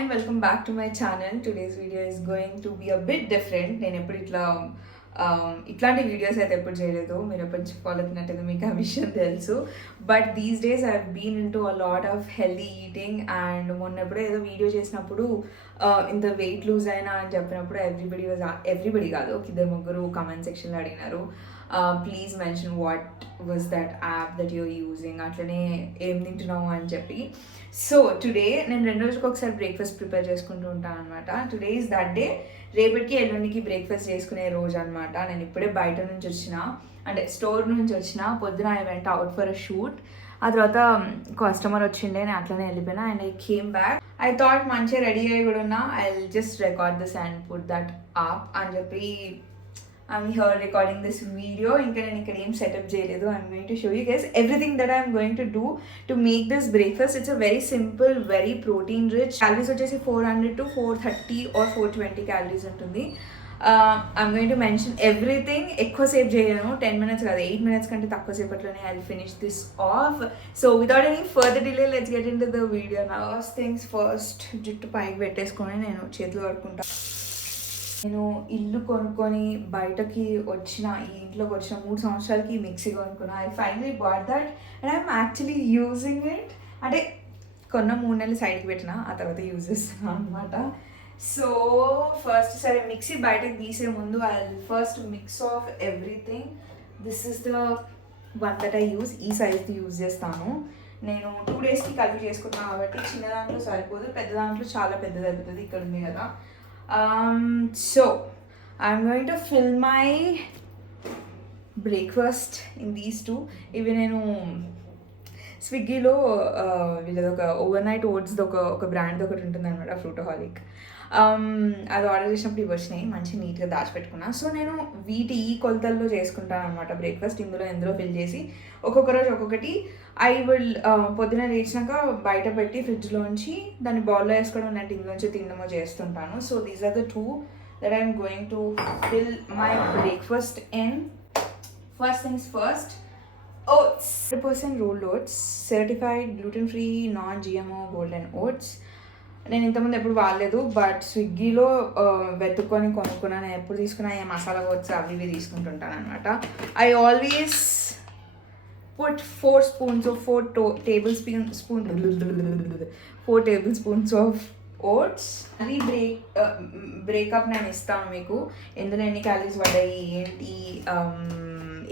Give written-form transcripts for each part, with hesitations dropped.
and welcome back to my channel. Today's video is going to be a bit different. నేను ఎప్పుడు ఇట్లాంటి videos అయితే ఎప్పుడు చేయలేదు. మీరు ఎప్పుడు ఫాలో అవుతున్నట్టయితే మీకు ఆ విషయం తెలుసు. But these days I been into a lot of healthy eating and మొన్నప్పుడు ఏదో వీడియో చేసినప్పుడు ఇంత వెయిట్ లూజ్ అయినా అని చెప్పినప్పుడు ఎవ్రీబడి కాదు, ఒక ఇద్దరు ముగ్గురు కమెంట్ సెక్షన్లో అడిగినారు, please mention what was that app that you're using, అట్లనే ఏం తింటున్నావు అని చెప్పి. సో టుడే నేను 2 రోజులకు ఒకసారి బ్రేక్ఫాస్ట్ ప్రిపేర్ చేసుకుంటూ ఉంటాను అనమాట. Today is that day. రేపటికి ఎల్లుండికి బ్రేక్ఫాస్ట్ చేసుకునే రోజు అనమాట. నేను ఇప్పుడే బయట నుంచి వచ్చిన, అంటే స్టోర్ నుంచి వచ్చిన. పొద్దున I went out for a shoot. ఆ తర్వాత కస్టమర్ వచ్చిండే, నేను అట్లనే వెళ్ళిపోయినా and I came back. I thought మంచిగా రెడీ అయ్యి కూడా ఉన్నా, I just record this and put that up అని చెప్పి I'm here recording this video. ఇంకా నేను ఇక్కడ ఏం సెటప్ చేయలేదు. I'm going to show you guys everything that I'm going to do to make this breakfast. It's a very simple, very protein rich. Calories వచ్చేసి 400 to 430 or 420 calories ఉంటుంది. I'm going to mention everything. ఎక్కువసేపు చేయను, 10 minutes కాదు, 8 minutes కంటే తక్కువ సేపట్లోనే I'll finish this off. So without any further delay, let's get into the video now. First things first, జుట్టు పైకి పెట్టేసుకొని నేను చేతులు కడుక్కుంటా. నేను ఇల్లు కొనుక్కొని బయటకి వచ్చిన, ఈ ఇంట్లోకి వచ్చిన 3 సంవత్సరాలకి మిక్సీ కొనుక్కున్నా. I finally bat that and I'm actually using it. అంటే కొన్న 3 నెలలు సైడ్కి పెట్టిన, ఆ తర్వాత యూజ్ చేస్తున్నాను అనమాట. సో ఫస్ట్ సరే మిక్సీ బయటకు తీసే ముందు I first mix of everything. This is the one that I use. ఈ సైజ్ది యూజ్ చేస్తాను. నేను 2 డేస్కి కలిపి చేసుకున్నాను కాబట్టి చిన్న దాంట్లో సరిపోదు, పెద్ద దాంట్లో చాలా పెద్దది అయిపోతుంది. ఇక్కడ ఉంది కదా. So I'm going to fill my breakfast in these two. ఇవి నేను స్విగ్గీలో వీళ్ళది ఒక ఓవర్ నైట్ ఓట్స్ది ఒక బ్రాండ్ది ఒకటి ఉంటుంది అనమాట, ఫ్రూటోహాలిక్. అది ఆర్డర్ చేసినప్పుడు ఇవి వచ్చినాయి, మంచి నీట్గా దాచిపెట్టుకున్నా. సో నేను ఈ కొలతల్లో చేసుకుంటాను అనమాట బ్రేక్ఫాస్ట్. ఎందులో ఫిల్ చేసి ఒక్కొక్క రోజు ఒక్కొక్కటి ఐ విల్ పొద్దున లేచినాక బయట పెట్టి ఫ్రిడ్జ్లోంచి దాన్ని బౌల్లో వేసుకోవడం, అంటే ఇందులోంచి తినడమో చేస్తుంటాను. So these are the 2 that I'm going to fill my breakfast in. First things first, oats. 100% rolled oats, certified gluten-free, non-GMO golden oats. నేను ఇంతకుముందు ఎప్పుడు వాడలేదు, బట్ స్విగ్గీలో వెతుక్కొని కొనుక్కున్నాను. నేను ఎప్పుడు తీసుకున్నా ఏ మసాలా ఓట్స్ అవి ఇవి తీసుకుంటుంటాను అనమాట. I always put 4 tablespoons of oats. అది బ్రేకప్ నేను ఇస్తాను మీకు, ఎందులో ఎన్ని క్యాలరీస్ పడ్డాయి ఏంటి,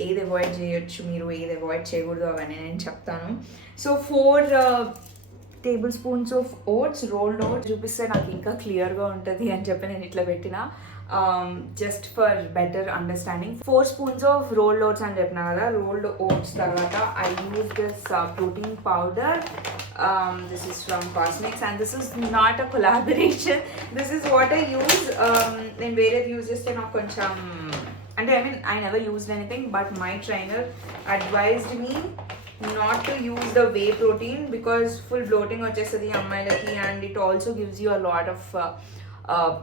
ఏది అవాయిడ్ చేయొచ్చు మీరు, ఏది అవాయిడ్ చేయకూడదు అవన్నీ నేను చెప్తాను. So 4 tablespoons of oats, rolled oats. చూపిస్తే నాకు ఇంకా క్లియర్గా ఉంటుంది అని చెప్పి నేను ఇట్లా పెట్టిన, just for better understanding. 4 spoons of rolled oats అని చెప్పిన కదా. రోల్డ్ ఓట్స్ తర్వాత I use this protein powder. This is from Cosmix and this is not a collaboration. This is what I use. నేను వేరేది యూజ్ చేస్తే నాకు కొంచెం, అంటే I never used anything, but my trainer advised me not to use the whey protein because full bloating వచ్చేస్తుంది అమ్మాయిలకి and it also gives you a lot of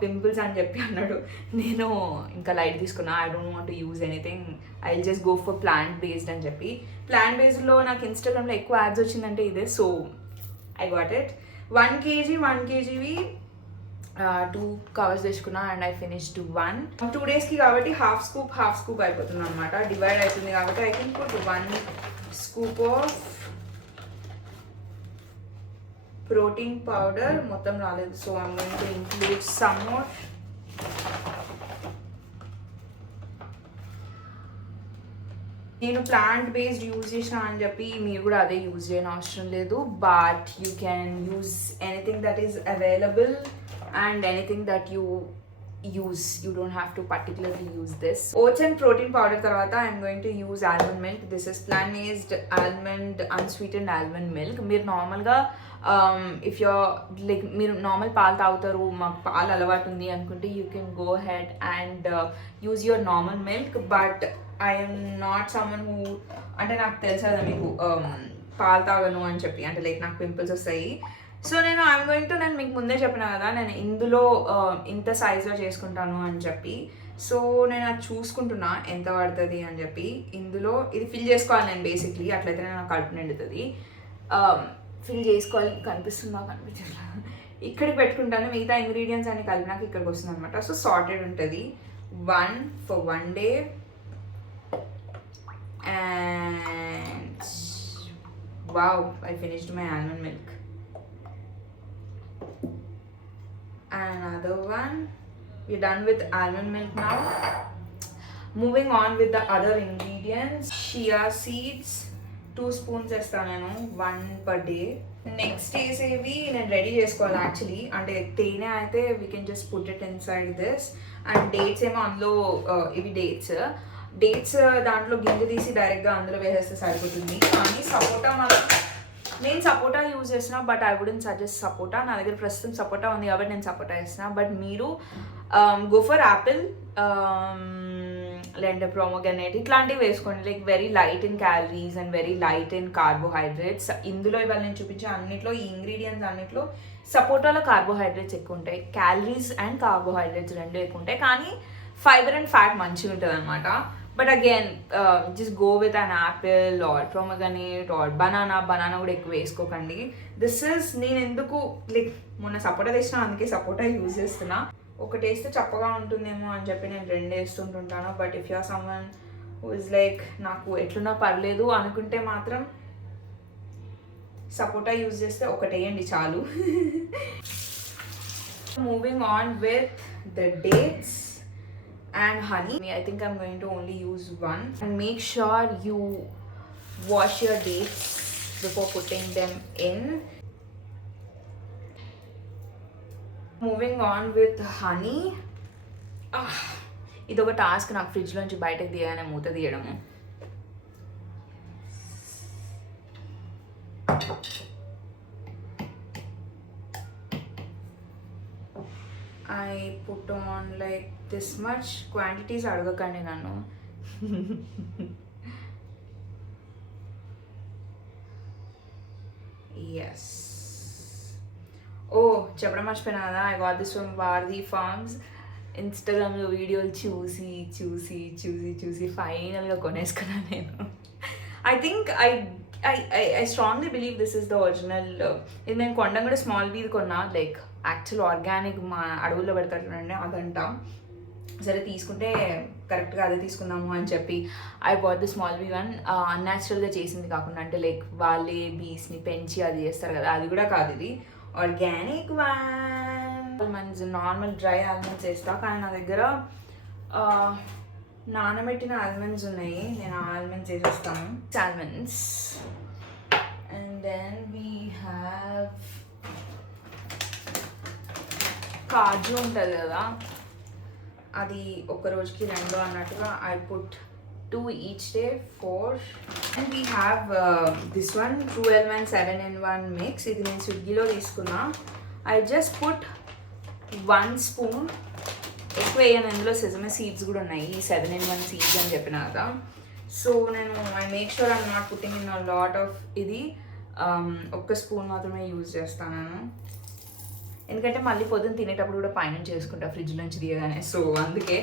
pimples అని చెప్పి అన్నాడు. నేను ఇంకా లైట్ తీసుకున్నా. I don't want to use anything, I will just go for plant based అని చెప్పి. ప్లాంట్ బేస్డ్లో నాకు ఇన్స్టాగ్రామ్లో ఎక్కువ యాడ్స్ వచ్చిందంటే ఇదే. So I got it. 1 kgవి 2 covers తెచ్చుకున్నా అండ్ ఐ ఫినిష్డ్ 1. 2 డేస్కి కాబట్టి హాఫ్ స్కూప్ అయిపోతుంది అనమాట. డివైడ్ అవుతుంది కాబట్టి I can put 1 scoop of protein powder. మొత్తం రాలేదు, so I'm going to include some more. నేను ప్లాంట్ బేస్డ్ యూజ్ చేసిన అని చెప్పి మీరు కూడా అదే యూజ్ చేయని అవసరం లేదు, but you can use anything that is available and anything that you use. You don't have to particularly use this. Oats and protein powder tarvata I am going to use almond milk. This is plant based almond, unsweetened almond milk. మీరు నార్మల్గా if you're like మీరు normal పాలు తాగుతారు, మాకు పాలు అలవాటు ఉంది అనుకుంటే you can go ahead and use your normal milk, but I am not someone who, అంటే నాకు తెలుసు కదా మీకు పాలు తాగను అని చెప్పి, అంటే లైక్ నాకు పింపుల్స్ వస్తాయి. సో నేను నేను మీకు ముందే చెప్పిన కదా, నేను ఇందులో ఇంత సైజులో చేసుకుంటాను అని చెప్పి. సో నేను అది చూసుకుంటున్నా ఎంత పడుతుంది అని చెప్పి. ఇందులో ఇది ఫిల్ చేసుకోవాలి నేను బేసిక్లీ, అట్లయితే నాకు కడుపు నిండుతుంది. ఫిల్ చేసుకోవాలి. కనిపిస్తుందా కనిపించట్లా? ఇక్కడికి పెట్టుకుంటాను, మిగతా ఇంగ్రీడియంట్స్ అన్ని కలిపినాక ఇక్కడికి వస్తుంది అనమాట. సో సార్టెడ్ ఉంటుంది. 1 for 1 day and wow, I finished my almond milk. Another one. We're done with almond milk now. Moving on with the other ingredients. Chia seeds 2 spoons వేస్తాను నేను, 1 per day. నెక్స్ట్ వేసేవి నేను ready చేసుకోవాలి actually. అంటే తేనె అయితే we can just put it inside this. And dates ఏమో అందులో ఇవి డేట్స్ దాంట్లో గింజ తీసి డైరెక్ట్గా అందులో వేసేస్తే సరిపోతుంది. కానీ సపోటా నేను సపోటా యూజ్ చేసిన, బట్ ఐ వుడెంట్ సజెస్ట్ సపోటా. నా దగ్గర ప్రస్తుతం సపోటా ఉంది కాబట్టి నేను సపోటా వేసిన. బట్ మీరు గో ఫర్ యాపిల్ లేదంటే ప్రోమోగ్రనేట్ ఇట్లాంటివి వేసుకోండి. Like very light in calories and very light in carbohydrates. ఇందులో ఇవాళ నేను చూపించే అన్నిట్లో, ఈ ఇంగ్రీడియంట్స్ అన్నిట్లో సపోటాలో కార్బోహైడ్రేట్స్ ఎక్కువ ఉంటాయి, క్యాలరీస్ అండ్ కార్బోహైడ్రేట్స్ రెండు ఎక్కువ ఉంటాయి. కానీ ఫైబర్ అండ్ ఫ్యాట్ మంచిగా ఉంటుంది అనమాట. But again just go with an apple or pomegranate or banana కూడా ఎక్కువ వేసుకోకండి. దిస్ ఇస్ నేను ఎందుకు లైక్ మొన్న సపోటా తెచ్చినా, అందుకే సపోటా యూజ్ చేస్తున్నా. ఒకటి వేస్తే చప్పగా ఉంటుందేమో అని చెప్పి నేను 2 వేస్తుంటుంటాను. But if you are someone who is like నాకు ఎట్లున్నా పర్లేదు అనుకుంటే మాత్రం సపోటా యూజ్ చేస్తే ఒకటి వేయండి చాలు. Moving on with the dates and honey. I think I'm going to only use 1. And make sure you wash your dates before putting them in. Moving on with honey. ఇదొక టాస్క్ నాకు fridge లోంచి బయటకు తీయగానే మూత తీయడము. I put on like this much. Quantities అడగకండి నన్ను. Yes. Oh, చెప్పడం మర్చిపోయినా కదా, I got this from Bharati Farms. ఇన్స్టాగ్రామ్లో వీడియోలు చూసి ఫైనల్గా కొనేసుకున్నాను నేను. I think I strongly believe this is the original. ఇది నేను కొనడం కూడా స్మాల్ బీది కొన్నా, లైక్ యాక్చువల్ ఆర్గానిక్ మా అడవుల్లో పెడతాడండి అదంట. సరే తీసుకుంటే కరెక్ట్గా అదే తీసుకుందాము అని చెప్పి I bought the small B one. అన్యాచురల్గా చేసింది కాకుండా, అంటే లైక్ వాళ్ళే బీస్ని పెంచి అది చేస్తారు కదా, అది కూడా కాదు, ఇది organic almonds. Normal dry almonds వేస్తా, కానీ నా దగ్గర నానబెట్టిన ఆల్మండ్స్ ఉన్నాయి, నేను ఆల్మండ్స్ వేసేస్తాను. Almonds. And then we have kaju ఉంటుంది కదా, అది ఒక రోజుకి 2 అన్నట్టుగా. I put 2 each day, 4. And we have this one 2-in-1 7-in-1 mix. ఇది నేను స్విగ్గీలో తీసుకున్నా. I just put 1 spoon. ఎక్కువ వేయను, ఇందులో సెసమే సీడ్స్ కూడా ఉన్నాయి, ఈ 7-in-1 సీడ్స్ అని చెప్పిన కదా. సో నేను I make sure I'm not putting in a lot of ఇది. 1 స్పూన్ మాత్రమే యూజ్ చేస్తాను నేను, ఎందుకంటే మళ్ళీ పొద్దున్న తినేటప్పుడు కూడా పైన చేసుకుంటా ఫ్రిడ్జ్ నుంచి తీయగానే. సో అందుకే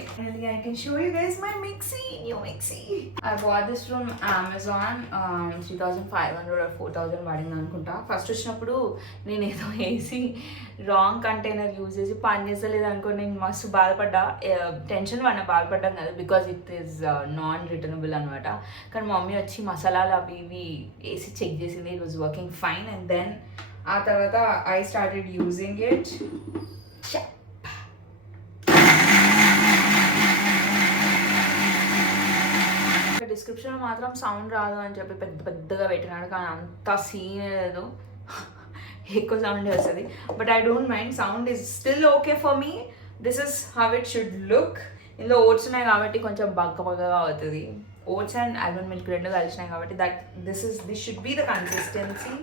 I can show you guys my mixie, new mixie. I bought this from Amazon. 3,500 or 4,000 పడింది అనుకుంటా. ఫస్ట్ వచ్చినప్పుడు నేను ఏదో వేసి రాంగ్ కంటైనర్ యూజ్ చేసి పని చేస్తలేదు అనుకో, నేను మస్తు బాధపడ్డా, టెన్షన్ బాధపడ్డాను కదా, because it is non returnable అనమాట. కానీ మమ్మీ వచ్చి మసాలాలు అవి ఇవి వేసి చెక్ చేసింది, it was working fine. And then ఆ తర్వాత ఐ స్టార్టెడ్ యూజింగ్ ఇట్. డిస్క్రిప్షన్లో మాత్రం సౌండ్ రాదు అని చెప్పి పెద్దగా పెట్టినాడు, కానీ అంత సీన్ లేదు, ఎక్కువ సౌండ్ వస్తుంది. But I don't mind, sound is still okay for me. This is how it should look. ఇందులో ఓట్స్ ఉన్నాయి కాబట్టి కొంచెం బగ్గగా అవుతుంది. ఓట్స్ అండ్ ఆల్మండ్ మిల్క్ 2 కలిసినాయి కాబట్టి this should be the consistency.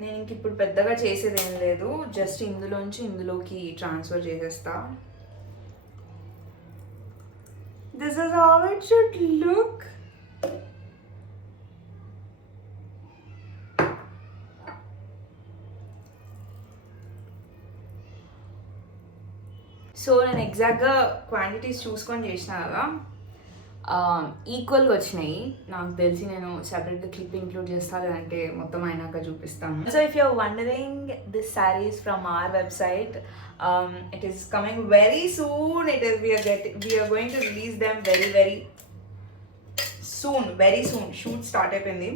నేను ఇంక ఇప్పుడు పెద్దగా చేసేది ఏం లేదు, జస్ట్ ఇందులోంచి ఇందులోకి ట్రాన్స్ఫర్ చేసేస్తా. This is how it should look. So నేను ఎగ్జాక్ట్గా క్వాంటిటీస్ చూసుకొని చేసిన కదా. ఈక్వల్గా వచ్చినాయి. నాకు తెలిసి నేను సెపరేట్గా క్లిప్ ఇంక్లూడ్ చేస్తా, లేదంటే మొత్తం అయినాక చూపిస్తాను. So if you're wondering this saris from our website, it is coming very soon. We are going to release them very soon. Shoot start అయిపోయింది,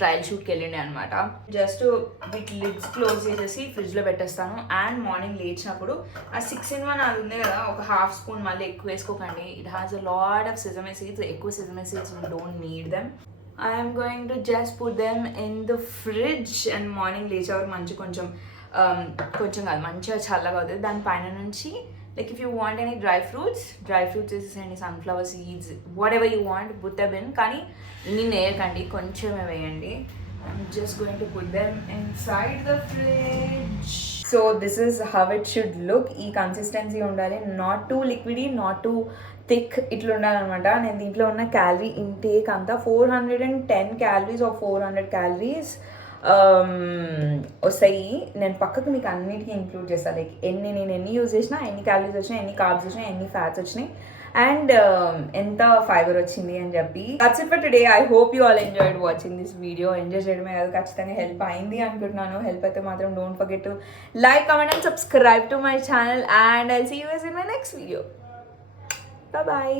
ట్రయల్ షూట్కి వెళ్ళిండే అనమాట. జస్ట్ వీటి లిడ్స్ క్లోజ్ చేసేసి ఫ్రిడ్జ్లో పెట్టేస్తాను. అండ్ మార్నింగ్ లేచినప్పుడు ఆ 6-in-1 అది ఉంది కదా, ఒక హాఫ్ స్పూన్ మళ్ళీ ఎక్కువ వేసుకోకండి. It has a lot of sesame seeds. ఎక్కువ sesame seeds you don't need them. I'm going to just put them in the fridge. And morning లేచేవారు కొంచెం కాదు, మంచిగా చల్లగా అవుతుంది. దానిపైన నుంచి like if you want any dry fruits వేసేసేయండి, sunflower seeds, whatever you want, put them in. కానీ ఇన్ని వేయకండి, కొంచెమే వేయండి. I'm just going to put them inside the fridge. So this is how it should look. ఈ consistency ఉండాలి, not two లిక్విడీ, not two thick, ఇట్లా ఉండాలన్నమాట. నేను దీంట్లో ఉన్న క్యాలరీ ఇంటేక్ అంతా 410 calories or 400 calories వస్తాయి. నేను పక్కకు మీకు అన్నిటికీ ఇంక్లూడ్ చేస్తాను, లైక్ నేను ఎన్ని యూజ్ చేసినా, ఎన్ని క్యాలరీస్ వచ్చినాయి, ఎన్ని కార్బ్స్ వచ్చినాయి, ఎన్ని ఫ్యాట్స్ వచ్చినాయి, అండ్ ఎంత ఫైబర్ వచ్చింది అని చెప్పి. That's it for today. I hope you all enjoyed watching this video. Enjoy చేయడమే కాదు, ఖచ్చితంగా హెల్ప్ అయింది అనుకుంటున్నాను. హెల్ప్ అయితే మాత్రం don't forget to like, comment and subscribe to my channel, and I'll see you guys in my next video. Bye bye.